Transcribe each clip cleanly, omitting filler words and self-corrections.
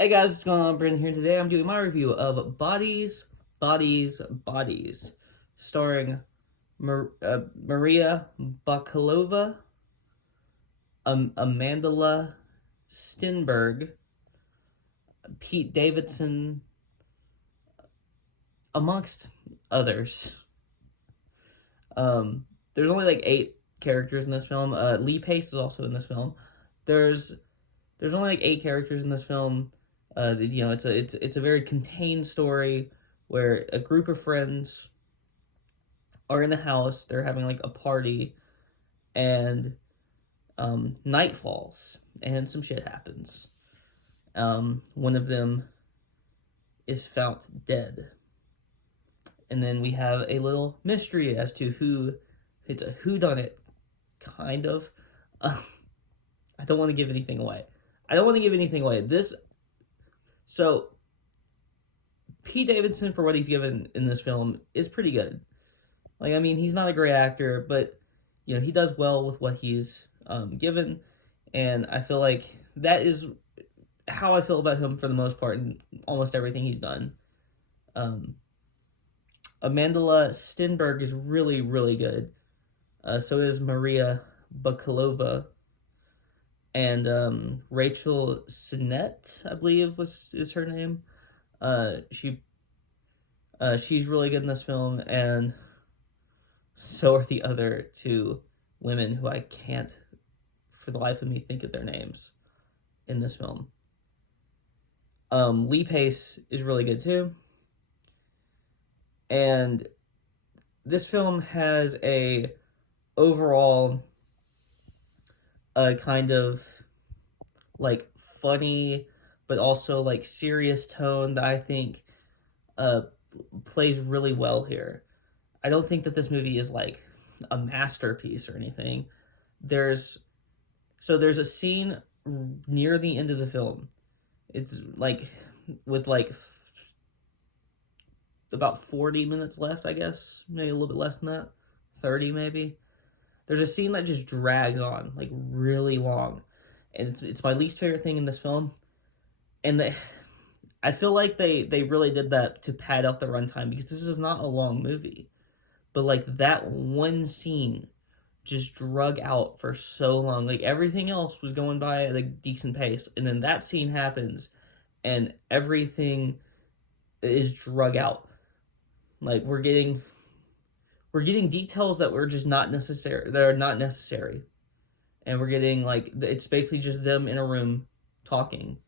Hey guys, what's going on? Brendan here. Today I'm doing my review of Bodies, Bodies, Bodies, starring Maria Bakalova, Amandla Stenberg, Pete Davidson, amongst others. There's only like 8 characters in this film. Lee Pace is also in this film. There's there's only like 8 characters in this film. It's a very contained story where a group of friends are in a house. They're having like a party, and night falls, and some shit happens. One of them is found dead, and then we have a little mystery as to who. It's a whodunit, kind of. Uh, I don't want to give anything away. I don't want to give anything away. So Pete Davidson, for what he's given in this film, is pretty good. Like, I mean, he's not a great actor, but he does well with what he's given, and I feel like that is how I feel about him for the most part in almost everything he's done. Um, Amandla Stenberg is really, really good. So is Maria Bakalova, and Rachel Sinnett, I believe is her name. She's really good in this film, and so are the other 2 women who I can't, for the life of me, think of their names in this film. Lee Pace is really good too, and this film has a overall kind of like funny but also like serious tone that I think plays really well here. I don't think that this movie is like a masterpiece or anything. There's a scene near the end of the film. It's like with like about 40 minutes left, I guess. Maybe a little bit less than that. 30 maybe. There's a scene that just drags on like really long. And it's my least favorite thing in this film. And I feel like they really did that to pad out the runtime, because this is not a long movie. But like that one scene just drug out for so long. Like everything else was going by at a decent pace, and then that scene happens, and everything is drug out. Like we're getting details that were just not necessary. That are not necessary, and we're getting like it's basically just them in a room talking,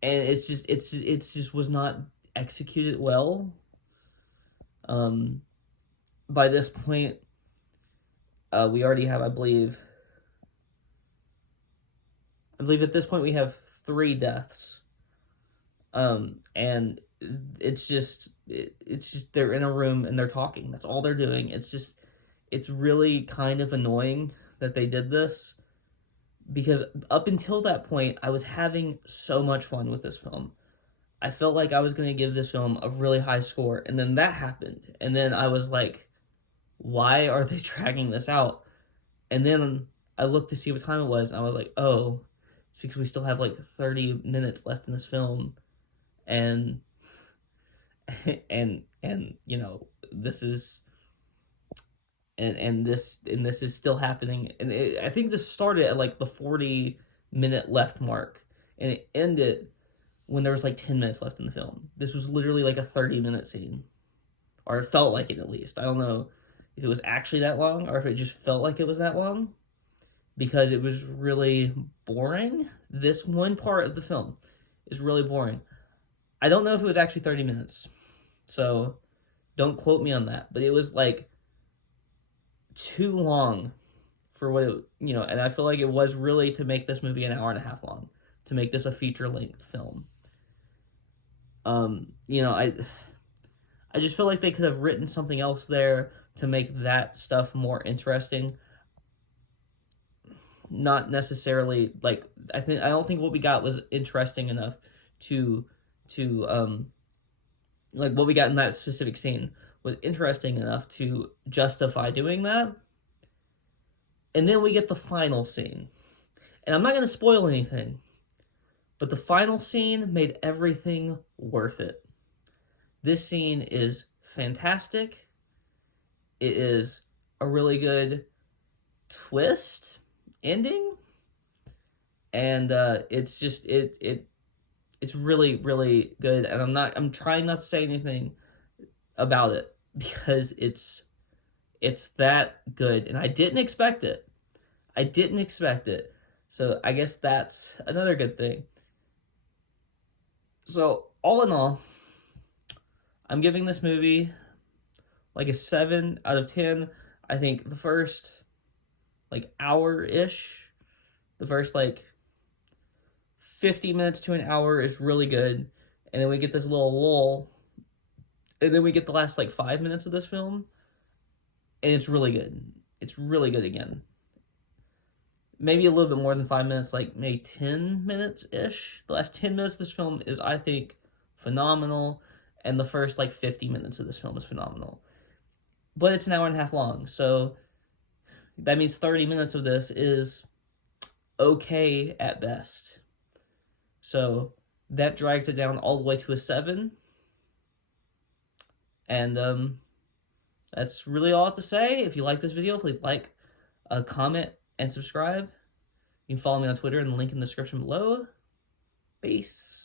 and it's just was not executed well. By this point, we already have, I believe at this point we have 3 deaths. And it's just they're in a room and they're talking. That's all they're doing. It's really kind of annoying that they did this, because up until that point I was having so much fun with this film. I felt like I was going to give this film a really high score, and then that happened. And then I was like, why are they dragging this out? And then I looked to see what time it was, and I was like, oh, it's because we still have like 30 minutes left in this film. And this is this is still happening, and I think this started at like the 40-minute left mark, and it ended when there was like 10 minutes left in the film. This was literally like a 30-minute scene, or it felt like it at least. I don't know if it was actually that long or if it just felt like it was that long, because it was really boring. This one part of the film is really boring. I don't know if it was actually 30 minutes, so don't quote me on that, but it was like too long for what it, and I feel like it was really to make this movie an hour and a half long, to make this a feature-length film. I just feel like they could have written something else there to make that stuff more interesting. Not necessarily like I don't think what we got was interesting enough to like what we got in that specific scene was interesting enough to justify doing that. And then we get the final scene. And I'm not going to spoil anything, But the final scene made everything worth it. This scene is fantastic. It is a really good twist ending, and it's just it's really really good. And I'm trying not to say anything about it because it's that good, and I didn't expect it. I didn't expect it. So I guess that's another good thing. So all in all, I'm giving this movie like a 7 out of 10. I think the first like hour ish, the first like 50 minutes to an hour is really good. And then we get this little lull. And then we get the last like 5 minutes of this film. And it's really good. It's really good again. Maybe a little bit more than 5 minutes, like maybe 10 minutes ish. The last 10 minutes of this film is, I think, phenomenal. And the first like 50 minutes of this film is phenomenal. But it's an hour and a half long. So that means 30 minutes of this is okay at best. So that drags it down all the way to a 7. And that's really all I have to say. If you like this video, please like, comment, and subscribe. You can follow me on Twitter in the link in the description below. Peace.